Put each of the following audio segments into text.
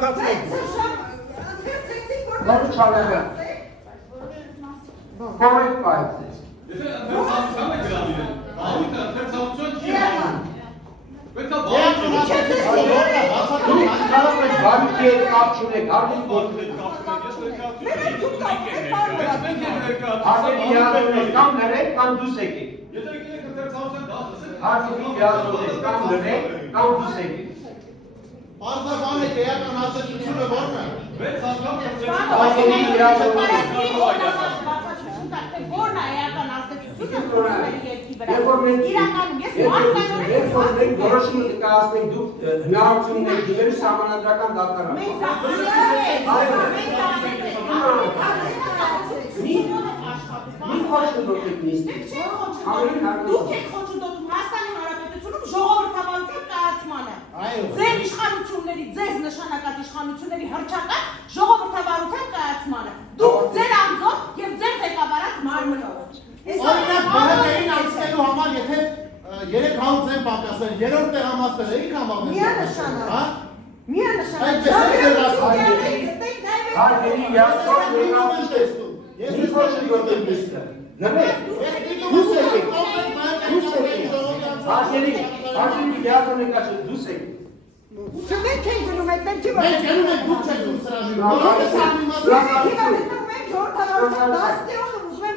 քաղաքացիներ։ Լավ չարեղը։ Correct biases։ Եթե ընթերցանության է գրավել, ահույթը ընթերցանություն չի անում։ Պետք է Բարիքի հետ կապ չունեք, հարգելի գործեր։ Հարգելի հիանալիներ, կամ ներեք, կամ դուս եկեք։ Եթե եկեք ընթերցանության դասը, Հարգելի հիանալիներ, կամ ներեք, կամ դուս եկեք։ Պարզաբան եք էական ասացությունը որն է։ վեց անգամ Հարգելի հիանալիներ։ Որն է էական ազդեցությունը Երբ որ մենք որոշումը կայացնենք դուք հնարավորություն եք դիմելու սահմանադրական դատարան։ Մի խոչընդոտեք նիստից։ Դուք եք խոչընդոտում Հայաստանի Հանրապետությունում ժողովրդավարության կայացմանը։ Ձեր իշխանությունների, ձեզ նշանակած իշխանությունների հռչակած ժողովրդավարության կայացմանը։ Դուք ձեր անձով եւ ձեր ղեկավարած մարմնով։ Օրինակ բանակային անցնելու համար եթե 300 ձեն պակասել, երրորդ տեղամասներ էիք համավել։ Միանշանակ։ Հա? Միանշանակ։ Հարգելի հիանալիներ, Ես մի խոչընդոտեք նիստը։ Նվեր, դուս եկեք։ Հարգելի հիանալիներ, դուս եկեք։ Մենք ենք գնում այդ մենք չենք Մենք գնում ենք դուք չեք դուրս հրաժարվում։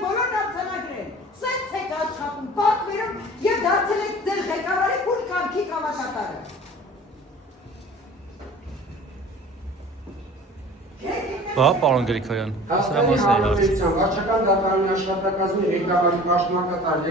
բոլորն արձանագրել։ Սենց եք աշխատում, պատվերում եւ դարձել եք ձեր ղեկավարի քուր կամքի կամակատարը։ Բա, պարոն Գրիգորյան, սրա մասին է հարցը։ Վարչական դատարանի աշխատակազմի ղեկավարի պաշտոնակատար